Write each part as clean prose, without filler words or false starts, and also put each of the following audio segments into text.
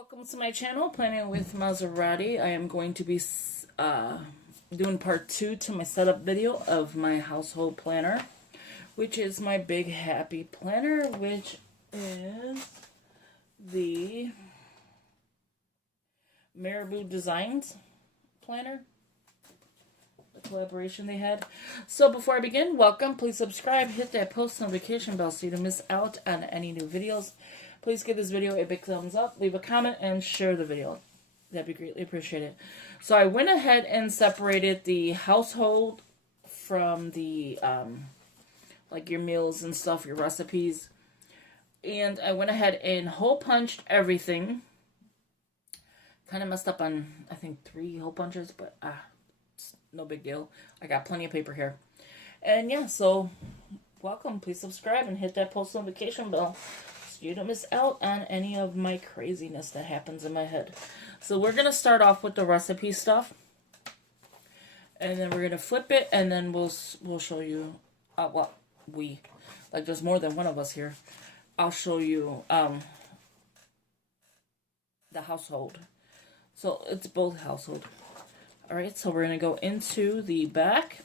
Welcome to my channel, Planning with Maserati. I am going to be doing part 2 to my setup video of my household planner, which is my Big Happy Planner, which is the Marabou Designs planner, the collaboration they had. So before I begin, welcome. Please subscribe, hit that post notification bell so you don't miss out on any new videos. Please give this video a big thumbs up, leave a comment, and share the video. That'd be greatly appreciated. So I went ahead and separated the household from the, like your meals and stuff, your recipes. And I went ahead and hole punched everything. Kind of messed up on, I think, 3 hole punches, but it's no big deal. I got plenty of paper here. And yeah, so welcome. Please subscribe and hit that post notification bell, you don't miss out on any of my craziness that happens in my head. So we're going to start off with the recipe stuff. And then we're going to flip it, and then we'll show you, well, like there's more than one of us here. I'll show you the household. So it's both household. Alright, so we're going to go into the back.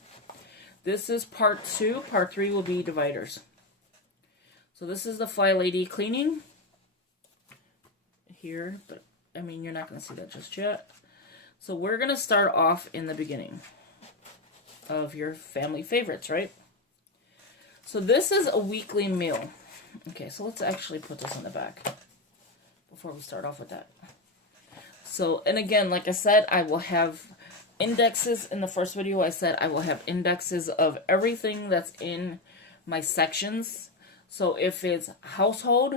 This is part 2. Part 3 will be dividers. So this is the Fly Lady cleaning here, but I mean, you're not going to see that just yet. So we're going to start off in the beginning of your family favorites, right? So this is a weekly meal. Okay, so let's actually put this in the back before we start off with that. So, and again, like I said, I will have indexes. In the first video, I said I will have indexes of everything that's in my sections. So if it's household,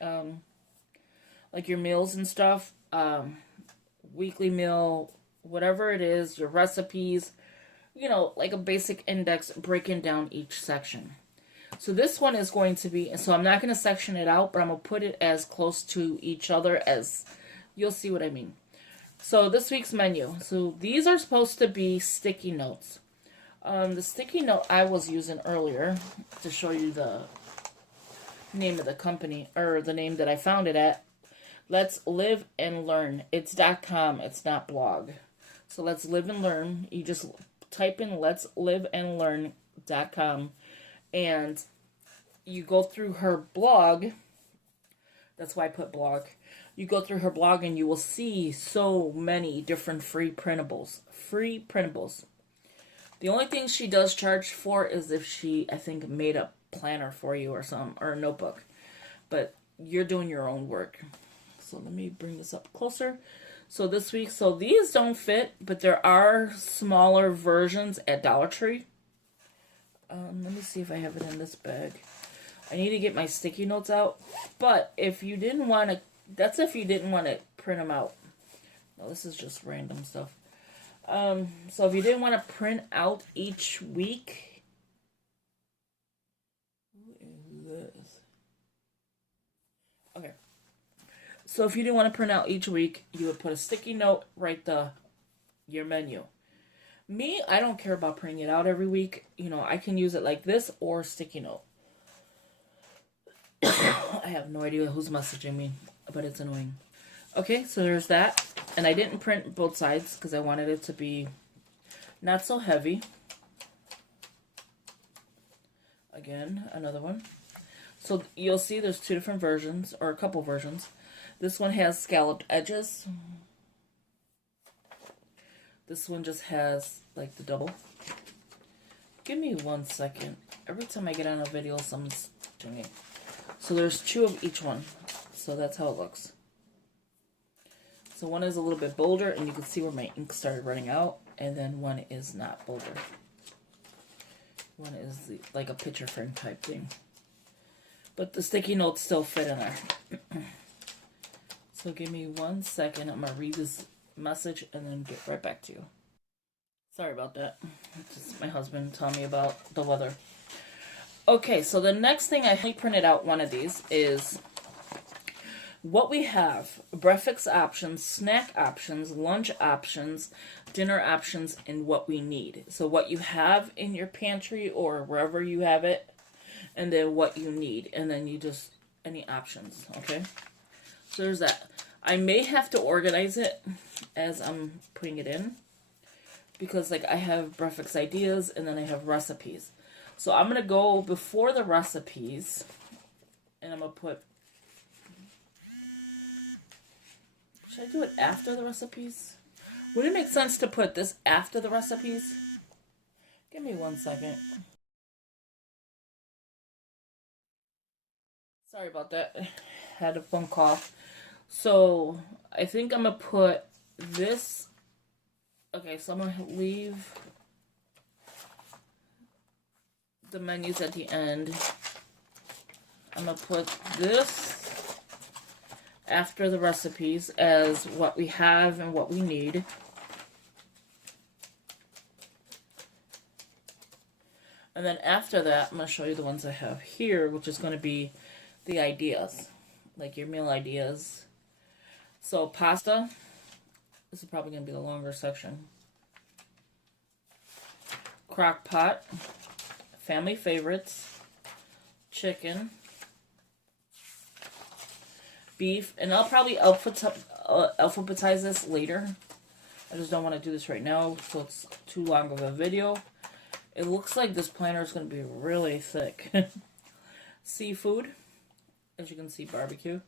like your meals and stuff, weekly meal, whatever it is, your recipes, you know, like a basic index breaking down each section. So this one is going to be, so I'm not going to section it out, but I'm going to put it as close to each other as, you'll see what I mean. So this week's menu. So these are supposed to be sticky notes. The sticky note I was using earlier to show you the name of the company, or the name that I found it at. Let's Live and Learn. It's .com, it's not blog. So Let's Live and Learn. You just type in Let's Live and Learn.com, and you go through her blog. That's why I put blog. You go through her blog and you will see so many different free printables. Free printables. The only thing she does charge for is if she, I think, made a planner for you or some, or a notebook, but you're doing your own work. So let me bring this up closer. So this week, so these don't fit, but there are smaller versions at Dollar Tree. Let me see if I have it in this bag. I need to get my sticky notes out, but if you didn't want to, that's if you didn't want to print them out. No, this is just random stuff. So if you didn't want to print out each week, okay. So if you didn't want to print out each week, you would put a sticky note right your menu. Me, I don't care about printing it out every week. You know, I can use it like this or sticky note. I have no idea who's messaging me, but it's annoying. Okay, so there's that. And I didn't print both sides because I wanted it to be not so heavy. Again, another one. So you'll see there's 2 different versions, or a couple versions. This one has scalloped edges. This one just has like the double. Give me 1 second. Every time I get on a video, someone's doing it. So there's 2 of each one. So that's how it looks. So one is a little bit bolder, and you can see where my ink started running out. And then one is not bolder. One is like a picture frame type thing. But the sticky notes still fit in there. So give me 1 second. I'm going to read this message and then get right back to you. Sorry about that. It's just my husband telling me about the weather. Okay, so the next thing I printed out one of these is what we have. Breakfast options, snack options, lunch options, dinner options, and what we need. So what you have in your pantry or wherever you have it, and then what you need, and then you just any options. Okay, so there's that. I may have to organize it as I'm putting it in, because like I have breakfast ideas and then I have recipes. So I'm going to go before the recipes, and I'm going to put, should I do it after the recipes? Would it make sense to put this after the recipes? Give me 1 second. Sorry about that. Had a phone call. So I think I'm going to put this. Okay, so I'm going to leave the menus at the end. I'm going to put this after the recipes as what we have and what we need. And then after that, I'm going to show you the ones I have here, which is going to be the ideas, like your meal ideas. So pasta, this is probably going to be the longer section. Crock pot, family favorites, chicken, beef, and I'll probably alphabetize this later. I just don't want to do this right now, so it's too long of a video. It looks like this planner is going to be really thick. Seafood, as you can see, barbecue.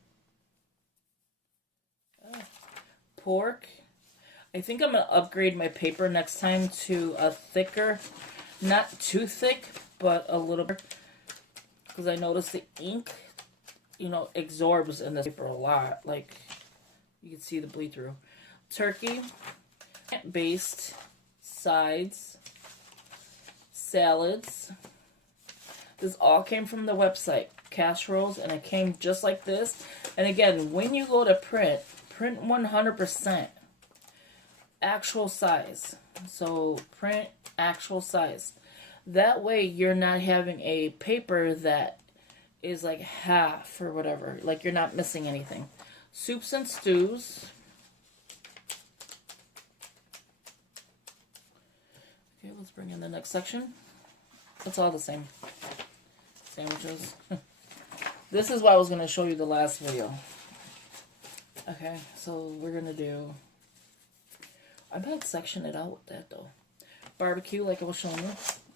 Pork. I think I'm going to upgrade my paper next time to a thicker, not too thick, but a little bit, because I noticed the ink, you know, absorbs in this paper a lot. Like, you can see the bleed through. Turkey, based, sides, salads. This all came from the website, casseroles, and it came just like this. And again, when you go to print 100% actual size. So print actual size. That way you're not having a paper that is like half or whatever. Like you're not missing anything. Soups and stews. Okay, let's bring in the next section. It's all the same. Sandwiches. This is what I was going to show you the last video. Okay, so we're going to do... I might section it out with that, though. Barbecue, like I was showing you.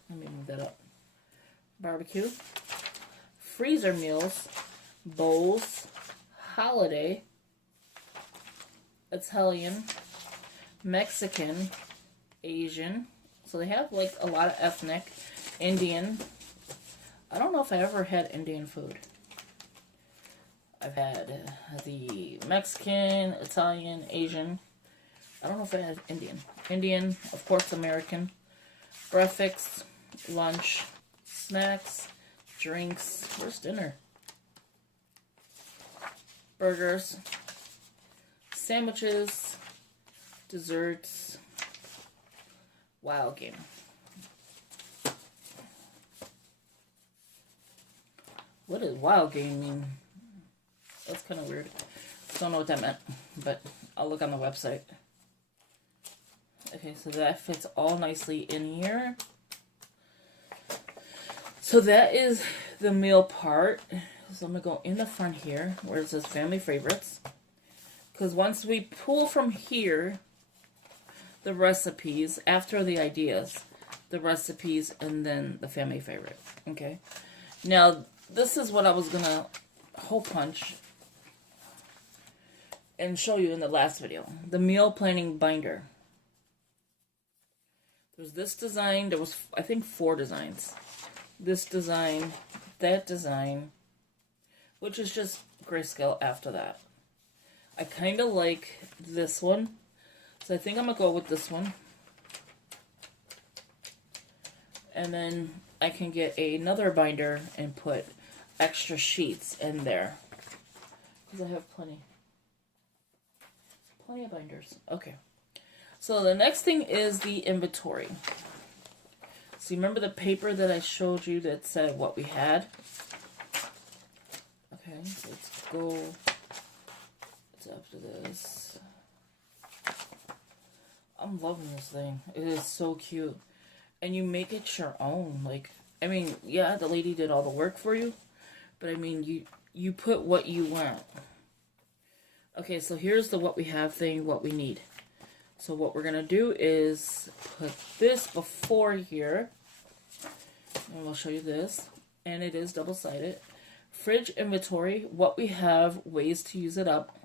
Let me move that up. Barbecue. Freezer meals. Bowls. Holiday. Italian. Mexican. Asian. So they have, like, a lot of ethnic. Indian. I don't know if I ever had Indian food. I've had the Mexican, Italian, Asian. I don't know if I had Indian. Indian, of course, American. Breakfast, lunch, snacks, drinks. Where's dinner? Burgers, sandwiches, desserts, wild game. What does wild game mean? That's kind of weird. Don't know what that meant, but I'll look on the website. Okay, so that fits all nicely in here. So that is the meal part. So I'm going to go in the front here, where it says family favorites. Because once we pull from here, the recipes, after the ideas, the recipes, and then the family favorite. Okay. Now, this is what I was going to hole punch and show you in the last video. The meal planning binder. There's this design. There was, I think, 4 designs. This design, that design, which is just grayscale after that. I kind of like this one, so I think I'm going to go with this one. And then I can get another binder and put extra sheets in there, because I have plenty of binders. Okay. So the next thing is the inventory. So you remember the paper that I showed you that said what we had? Okay, so let's go. It's after this. I'm loving this thing. It is so cute. And you make it your own. Like, I mean, yeah, the lady did all the work for you. But I mean, you put what you want. Okay, so here's the what we have thing, what we need. So what we're going to do is put this before here. And we'll show you this. And it is double-sided. Fridge inventory, what we have, ways to use it up.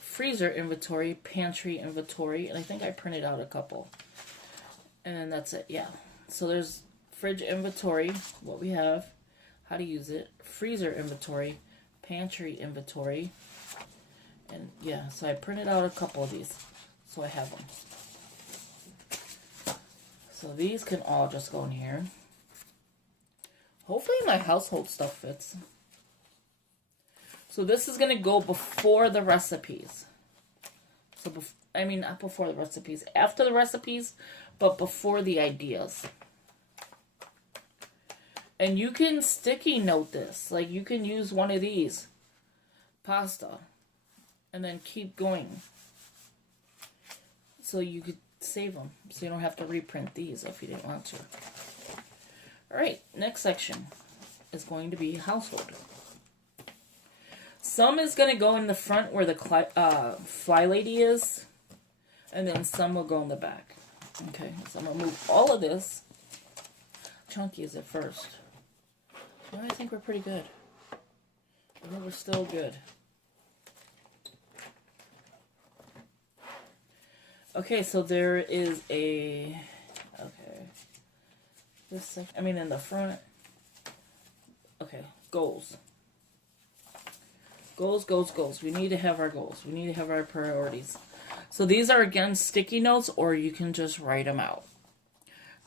Freezer inventory, pantry inventory, and I think I printed out a couple. And then that's it, yeah. So there's fridge inventory, what we have, how to use it. Freezer inventory, pantry inventory. And yeah, so I printed out a couple of these. So I have them. So these can all just go in here. Hopefully my household stuff fits. So this is going to go before the recipes. So, I mean, not before the recipes. After the recipes, but before the ideas. And you can sticky note this. Like, you can use one of these. Pasta. And then keep going. So you could save them. So you don't have to reprint these if you didn't want to. Alright, next section is going to be household. Some is going to go in the front where the fly lady is. And then some will go in the back. Okay, so I'm going to move all of this. Chunky is it first. Well, I think we're pretty good. I think we're still good. Okay, so there is a... Okay. This section, I mean in the front. Okay, goals. Goals. We need to have our goals. We need to have our priorities. So these are, again, sticky notes, or you can just write them out.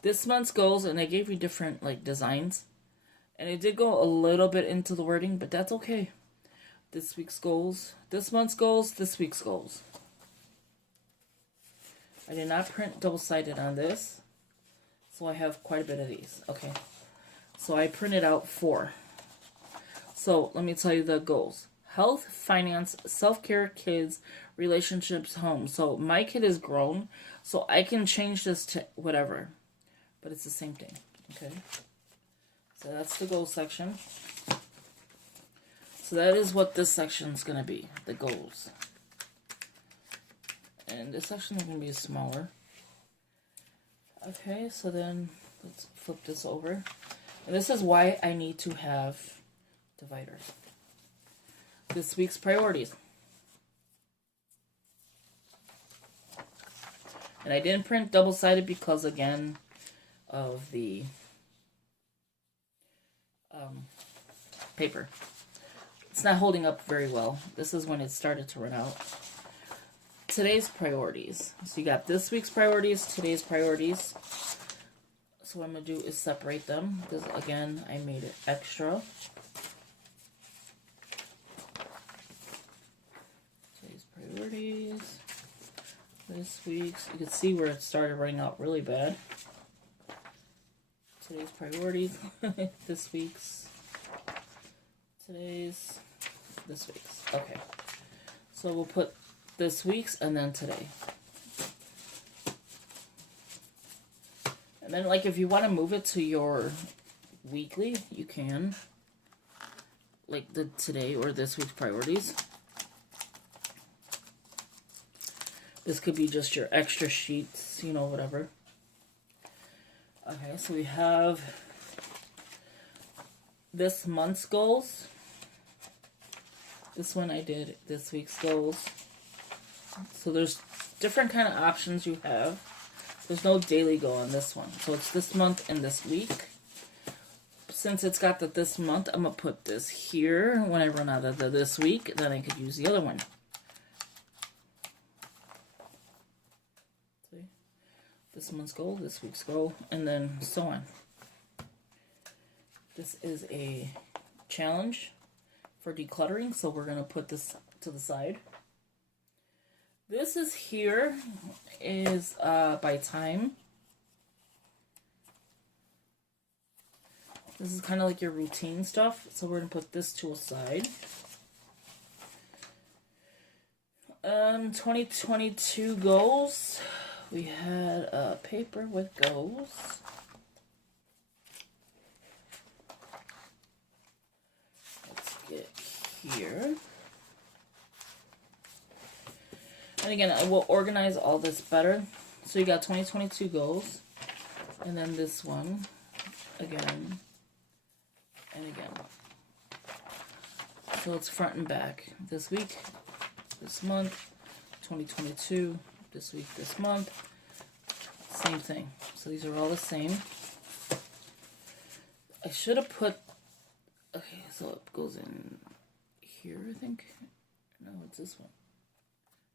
This month's goals, and they gave you different, like, designs. And it did go a little bit into the wording, but that's okay. This week's goals. This month's goals. This week's goals. I did not print double-sided on this. So I have quite a bit of these. Okay. So I printed out 4. So let me tell you the goals. Health, finance, self-care, kids, relationships, home. So my kid is grown, so I can change this to whatever. But it's the same thing. Okay. So that's the goals section. So that is what this section is going to be. The goals. And this section is going to be smaller. Okay, so then let's flip this over. And this is why I need to have dividers. This week's priorities. And I didn't print double-sided because, again, of the paper. It's not holding up very well. This is when it started to run out. Today's priorities. So you got this week's priorities, today's priorities. So what I'm going to do is separate them. Because, again, I made it extra. Today's priorities. This week's. You can see where it started running out really bad. Today's priorities. This week's. Today's. This week's. Okay. So we'll put this week's and then today. And then, like, if you want to move it to your weekly, you can. Like the today or this week's priorities. This could be just your extra sheets, you know, whatever. Okay, so we have this month's goals. This one I did this week's goals. So there's different kind of options you have. There's no daily goal on this one. So it's this month and this week. Since it's got the this month, I'm going to put this here. When I run out of the this week, then I could use the other one. See? This month's goal, this week's goal, and then so on. This is a challenge for decluttering, so we're going to put this to the side. This is here is by time. This is kind of like your routine stuff, so we're going to put this to a side. 2022 goals. We had a paper with goals. Let's get here. And again, I will organize all this better. So you got 2022 goals. And then this one. Again. And again. So it's front and back. This week. This month. 2022. This week. This month. Same thing. So these are all the same. I should have put... Okay, so it goes in here, I think. No, it's this one.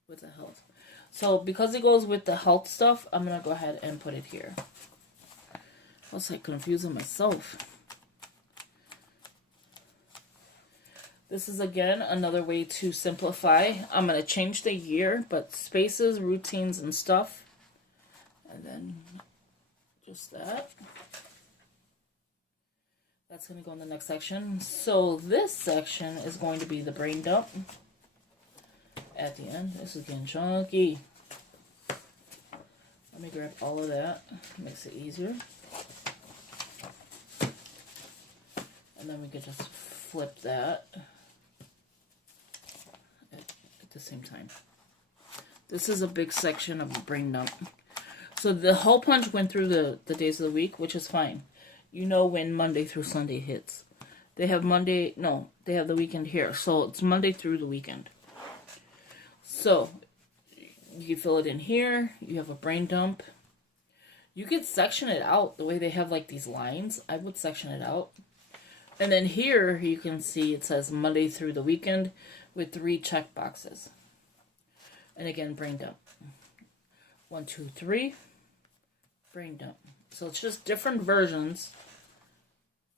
With the health. So because it goes with the health stuff, I'm going to go ahead and put it here. I was like confusing myself. This is again another way to simplify. I'm going to change the year, but spaces, routines, and stuff. And then just that. That's going to go in the next section. So this section is going to be the brain dump. At the end. This is getting chunky. Let me grab all of that. Makes it easier. And then we can just flip that at the same time. This is a big section of brain dump. So the hole punch went through the days of the week, which is fine. You know when Monday through Sunday hits. They have Monday, no, they have the weekend here. So it's Monday through the weekend. So, you can fill it in here. You have a brain dump. You could section it out the way they have like these lines. I would section it out. And then here you can see it says Monday through the weekend with 3 check boxes. And again, brain dump. 1, 2, 3. Brain dump. So it's just different versions.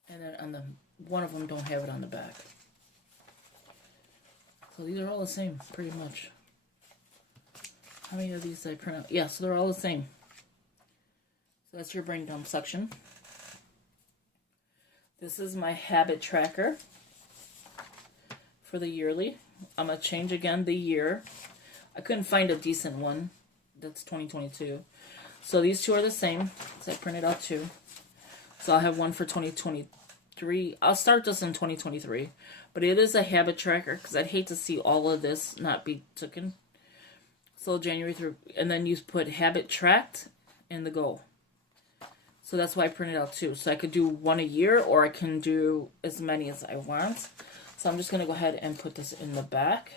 And then on the one of them don't have it on the back. So these are all the same, pretty much. How many of these did I print out? Yeah, so they're all the same. So that's your brain dump section. This is my habit tracker for the yearly. I'm going to change again the year. I couldn't find a decent one. That's 2022. So these two are the same. So I printed out 2. So I'll have one for 2023. I'll start this in 2023. But it is a habit tracker because I'd hate to see all of this not be taken. So January through, and then you put habit tracked in the goal. So that's why I printed out 2. So I could do 1 a year or I can do as many as I want. So I'm just going to go ahead and put this in the back.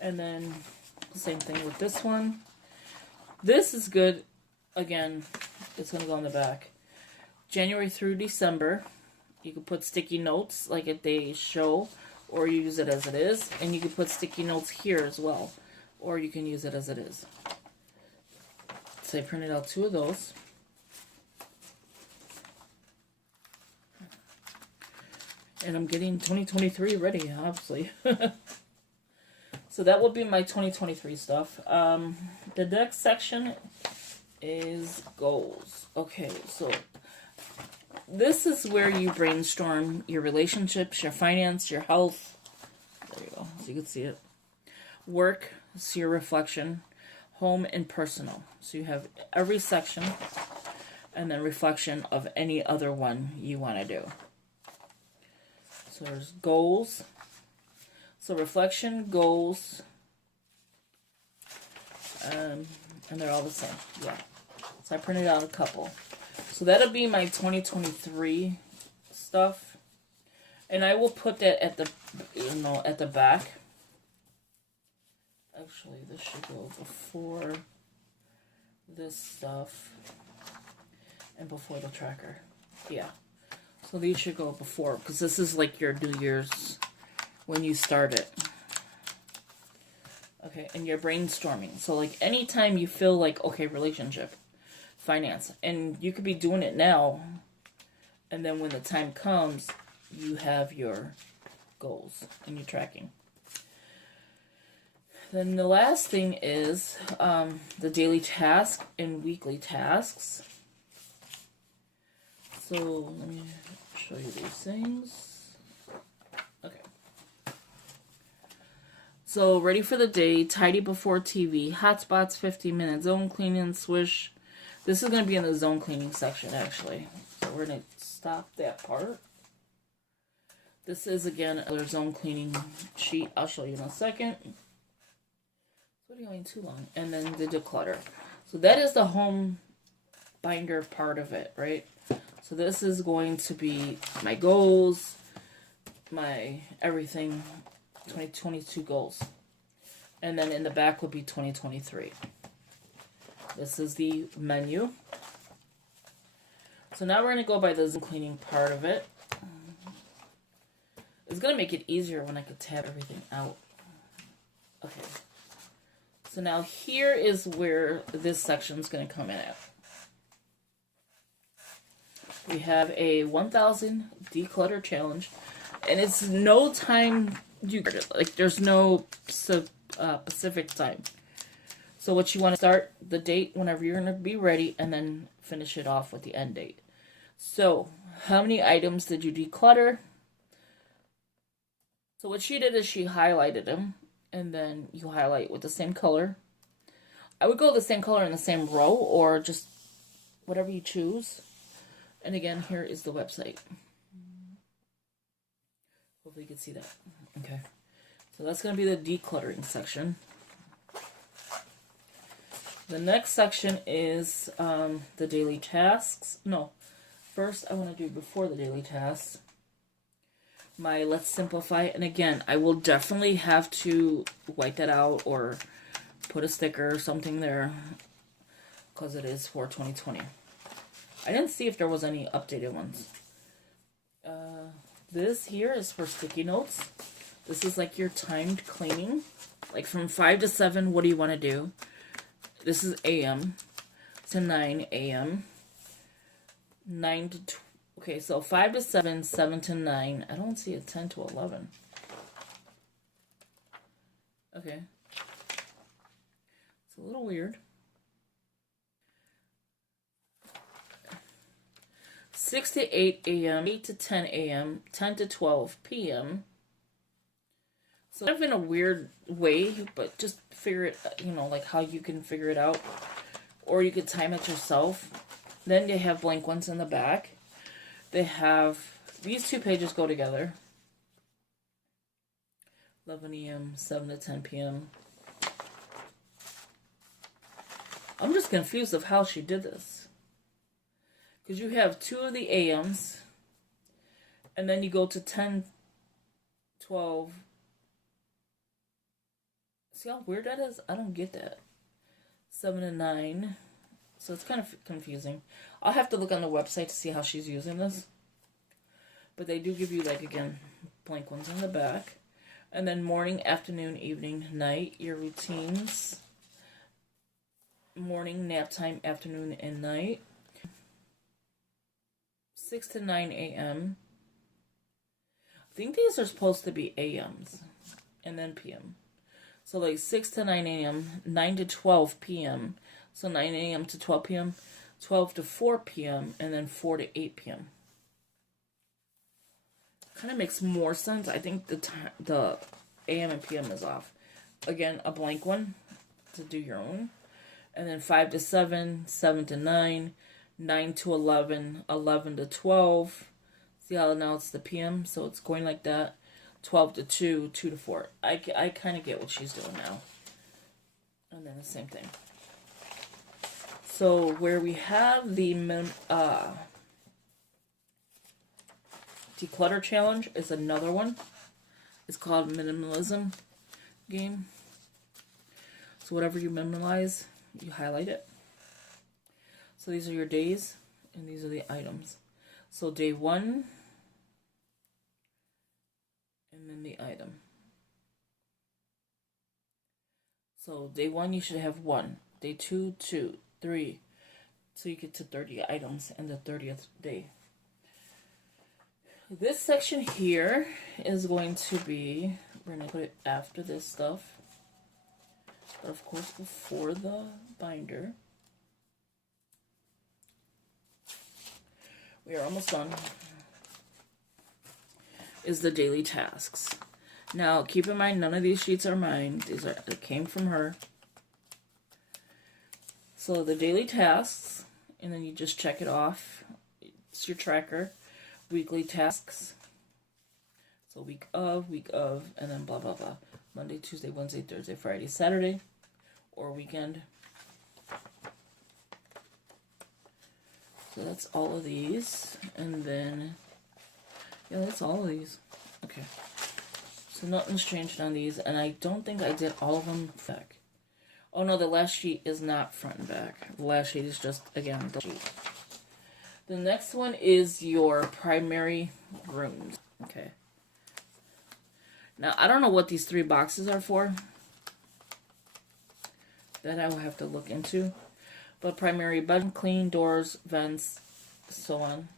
And then same thing with this one. This is good. Again, it's going to go in the back. January through December. You can put sticky notes like they show, or you use it as it is. And you can put sticky notes here as well, or you can use it as it is. So I printed out 2 of those. And I'm getting 2023 ready, obviously. So that will be my 2023 stuff. The next section is goals. Okay, so this is where you brainstorm your relationships, your finance, your health. There you go, so you can see it. Work, so your reflection, home, and personal. So you have every section, and then reflection of any other one you want to do. So there's goals. So reflection, goals, and they're all the same. Yeah. So I printed out a couple. So that'll be my 2023 stuff, and I will put that at the, at the back. Actually, this should go before this stuff and before the tracker. Yeah. So these should go before, because this is like your New Year's when you start it. Okay, and you're brainstorming. So like anytime you feel like, okay, relationship, finance, and you could be doing it now, and then when the time comes, you have your goals and you're tracking. Then the last thing is the daily task and weekly tasks. So let me show you these things. Okay. So ready for the day, tidy before TV, hotspots 50 minutes, zone cleaning, swish. This is going to be in the zone cleaning section actually. So we're going to stop that part. This is, again, a zone cleaning sheet. I'll show you in a second. What are you going too long? And then the declutter. So that is the home binder part of it, right? So this is going to be my goals, my everything, 2022 goals. And then in the back would be 2023. This is the menu. So now we're going to go by the zone cleaning part of it. It's going to make it easier when I could tab everything out. Okay. So now here is where this section is going to come in at. We have a 1,000 declutter challenge, and it's no time, like there's no specific time. So what you want to start the date whenever you're going to be ready, and then finish it off with the end date. So how many items did you declutter? So what she did is she highlighted them, and then you highlight with the same color. I would go the same color in the same row, or just whatever you choose. And again, here is the website. Hopefully you can see that. Okay. So that's going to be the decluttering section. The next section is the daily tasks. No, first I want to do before the daily tasks. My Let's Simplify. And again, I will definitely have to white that out or put a sticker or something there, because it is for 2020. I didn't see if there was any updated ones. This here is for sticky notes. This is like your timed cleaning. Like from 5 to 7, what do you want to do? This is AM to 9 AM. 9 to okay, so 5 to 7, 7 to 9. I don't see a 10 to 11. Okay. It's a little weird. 6 to 8 AM, 8 to 10 AM, 10 to 12 PM. So kind of in a weird way, but just figure it, like how you can figure it out. Or you could time it yourself. Then they have blank ones in the back. They have, these two pages go together. 11 AM, 7 to 10 PM. I'm just confused of how she did this. Because you have 2 of the AMs, and then you go to 10, 12. See how weird that is? I don't get that. 7 to 9. So it's kind of confusing. I'll have to look on the website to see how she's using this. But they do give you, like, again, blank ones in the back. And then morning, afternoon, evening, night, your routines. Morning, nap time, afternoon, and night. 6 to 9 AM. I think these are supposed to be AMs. And then PM. So like 6 to 9 AM, 9 to 12 PM. So 9 AM to 12 PM, 12 to 4 PM, and then 4 to 8 PM. Kind of makes more sense. I think the AM and PM is off. Again, a blank one to do your own. And then 5 to 7, 7 to 9, 9 to 11, 11 to 12. See how now it's the PM, so it's going like that. 12 to 2, 2 to 4. I kind of get what she's doing now. And then the same thing. So where we have the declutter challenge is another one. It's called minimalism game. So whatever you memorize, you highlight it. So these are your days, and these are the items. So day 1, and then the item. So day 1, you should have 1. Day 2, 2, 3. So you get to 30 items in the 30th day. This section here is going to be, we're going to put it after this stuff. But of course before the binder. We are almost done. Is the daily tasks. Now, keep in mind, none of these sheets are mine. They came from her. So the daily tasks, and then you just check it off. It's your tracker. Weekly tasks. So week of, and then blah, blah, blah. Monday, Tuesday, Wednesday, Thursday, Friday, Saturday, or weekend. So that's all of these. And then, yeah, that's all of these. Okay. So nothing's changed on these. And I don't think I did all of them back. Oh no, the last sheet is not front and back. The last sheet is just, again, the sheet. The next one is your primary rooms. Okay. Now, I don't know what these 3 boxes are for. That I will have to look into. But primary bedroom, clean, doors, vents, so on.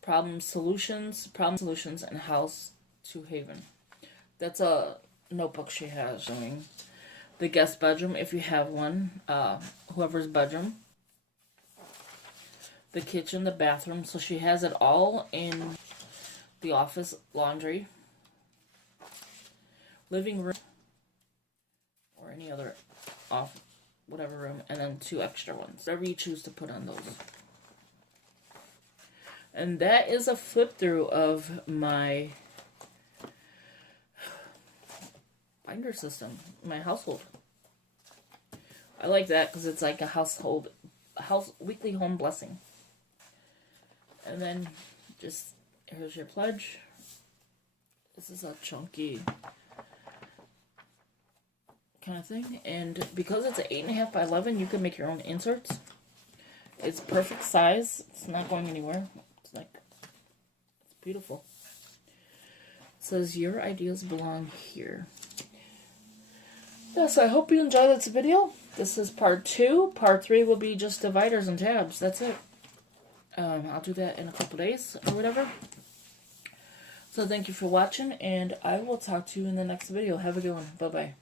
Problem solutions, and house to haven. That's a notebook she has showing the guest bedroom, if you have one, whoever's bedroom. The kitchen, the bathroom. So she has it all in the office, laundry, living room, or any other off, whatever room, and then 2 extra ones. Whatever you choose to put on those. And that is a flip through of my binder system, my household. I like that because it's like a weekly home blessing. And then just, here's your pledge. This is a chunky kind of thing. And because it's an 8.5 by 11, you can make your own inserts. It's perfect size. It's not going anywhere. It's beautiful. It says, your ideas belong here. Yeah, so I hope you enjoyed this video. This is part 2. Part 3 will be just dividers and tabs. That's it. I'll do that in a couple days or whatever. So thank you for watching, and I will talk to you in the next video. Have a good one. Bye-bye.